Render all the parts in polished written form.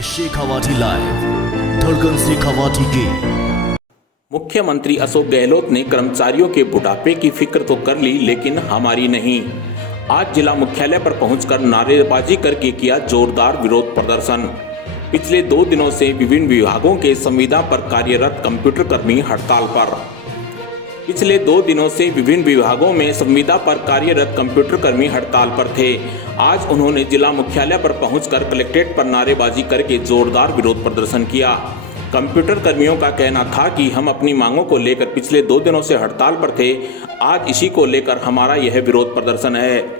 है शेखावाटी लाइव, धड़कन शेखावाटी की। मुख्यमंत्री अशोक गहलोत ने कर्मचारियों के बुढ़ापे की फिक्र तो कर ली, लेकिन हमारी नहीं। आज जिला मुख्यालय पर पहुंचकर नारेबाजी करके किया जोरदार विरोध प्रदर्शन। पिछले 2 दिनों से विभिन्न विभागों के संविदा पर कार्यरत कंप्यूटर कर्मी हड़ताल पर। पिछले 2 दिनों से विभिन्न विभागों में संविदा पर कार्यरत कंप्यूटर कर्मी हड़ताल पर थे। आज उन्होंने जिला मुख्यालय पर पहुंचकर कलेक्ट्रेट पर नारेबाजी करके जोरदार विरोध प्रदर्शन किया। कंप्यूटर कर्मियों का कहना था कि हम अपनी मांगों को लेकर पिछले 2 दिनों से हड़ताल पर थे। आज इसी को लेकर हमारा यह विरोध प्रदर्शन है।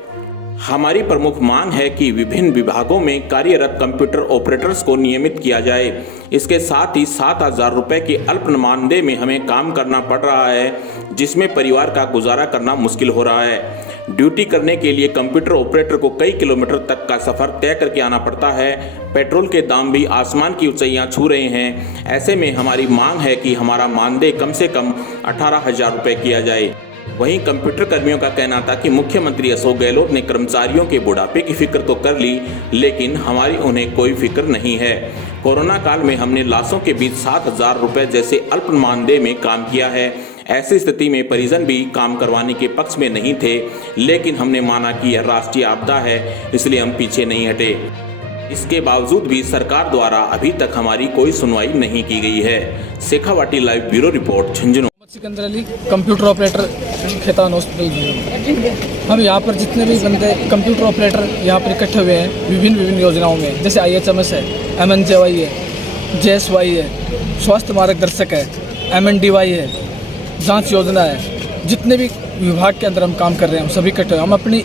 हमारी प्रमुख मांग है कि विभिन्न विभागों में कार्यरत कंप्यूटर ऑपरेटर्स को नियमित किया जाए। इसके साथ ही 7,000 रुपये के अल्प मानदेय में हमें काम करना पड़ रहा है, जिसमें परिवार का गुजारा करना मुश्किल हो रहा है। ड्यूटी करने के लिए कंप्यूटर ऑपरेटर को कई किलोमीटर तक का सफ़र तय करके आना पड़ता है। पेट्रोल के दाम भी आसमान की ऊंचाइयां छू रहे हैं। ऐसे में हमारी मांग है कि हमारा मानदेय कम से कम 18,000 रुपये किया जाए। वहीं कंप्यूटर कर्मियों का कहना था कि मुख्यमंत्री अशोक गहलोत ने कर्मचारियों के बुढ़ापे की फिक्र तो कर ली, लेकिन हमारी उन्हें कोई फिक्र नहीं है। कोरोना काल में हमने लाशों के बीच 7,000 रुपये जैसे अल्प मानदेय में काम किया है। ऐसी स्थिति में परिजन भी काम करवाने के पक्ष में नहीं थे, लेकिन हमने माना कि यह राष्ट्रीय आपदा है, इसलिए हम पीछे नहीं हटे। इसके बावजूद भी सरकार द्वारा अभी तक हमारी कोई सुनवाई नहीं की गई है। Shekhawati live bureau report, Jhunjhunu. Sikandar Ali, computer operator, Khetan hospital. हम यहाँ पर जितने भी बंदे कंप्यूटर ऑपरेटर यहाँ पर इकट्ठे हुए हैं विभिन्न योजनाओं में, जैसे IHMS है, MNJY है, JSY है, स्वास्थ्य मार्गदर्शक है, MNDY है, जांच योजना है। जितने भी विभाग के अंदर हम काम कर रहे हैं, हम सभी इकट्ठे हुए। हम अपनी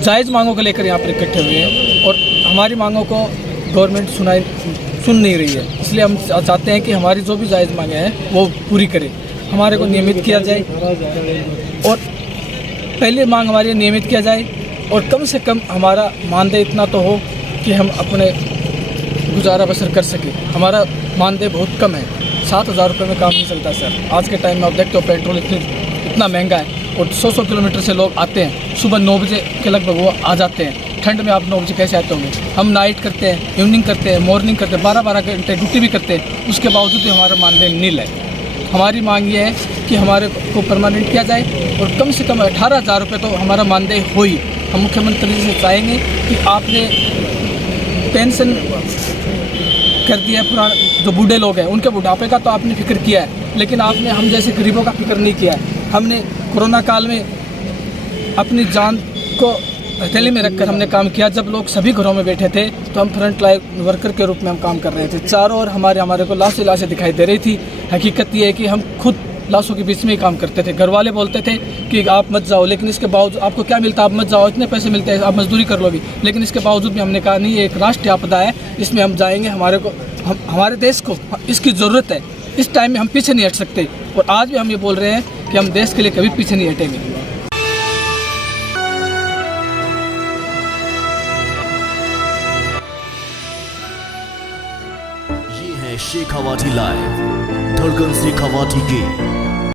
जायज़ मांगों को लेकर यहाँ पर इकट्ठे हुए हैं और हमारी मांगों को गवर्नमेंट सुन नहीं रही है। इसलिए हम चाहते हैं कि हमारी जो भी जायज़ मांगे हैं वो पूरी करे, हमारे को नियमित किया जाए। और पहली मांग हमारी नियमित किया जाए और कम से कम हमारा मानदेय इतना तो हो कि हम अपने गुजारा बसर कर सकें। हमारा मानदेय बहुत कम है, 7,000 रुपये में काम नहीं चलता सर। आज के टाइम में आप देखते हो पेट्रोल इतना महंगा है और 100 किलोमीटर से लोग आते हैं। सुबह 9 बजे के लगभग वो आ जाते हैं। ठंड में आप 9 बजे कैसे आते होंगे? हम नाइट करते हैं, इवनिंग करते हैं, मॉर्निंग करते हैं, 12-12 घंटे ड्यूटी भी करते हैं। उसके बावजूद भी हमारा मानदेय नील है। हमारी मांग ये है कि हमारे को परमानेंट किया जाए और कम से कम 18,000 रुपये तो हमारा मानदेय हो ही। हम मुख्यमंत्री जी से चाहेंगे कि आपने पेंशन कर दिया, पुराने जो बूढ़े लोग हैं उनके बुढ़ापे का तो आपने फिक्र किया है, लेकिन आपने हम जैसे गरीबों का फिक्र नहीं किया है। हमने कोरोना काल में अपनी जान को हथेली में रखकर हमने काम किया। जब लोग सभी घरों में बैठे थे तो हम फ्रंट लाइन वर्कर के रूप में हम काम कर रहे थे। चारों ओर हमारे को लाशें दिखाई दे रही थी। हकीकत ये है कि हम खुद लाशों के बीच में ही काम करते थे। घर वाले बोलते थे कि आप मत जाओ, लेकिन इसके बावजूद आपको क्या मिलता, आप मत जाओ, इतने पैसे मिलते हैं, आप मजदूरी कर लोगे। लेकिन इसके बावजूद भी हमने कहा नहीं, ये एक राष्ट्रीय आपदा है, इसमें हम जाएंगे। हमारे देश को इसकी ज़रूरत है। इस टाइम में हम पीछे नहीं हट सकते और आज भी हम ये बोल रहे हैं कि हम देश के लिए कभी पीछे नहीं हटेंगे। शेखावाटी लाइव, धड़कन शेखावाटी की।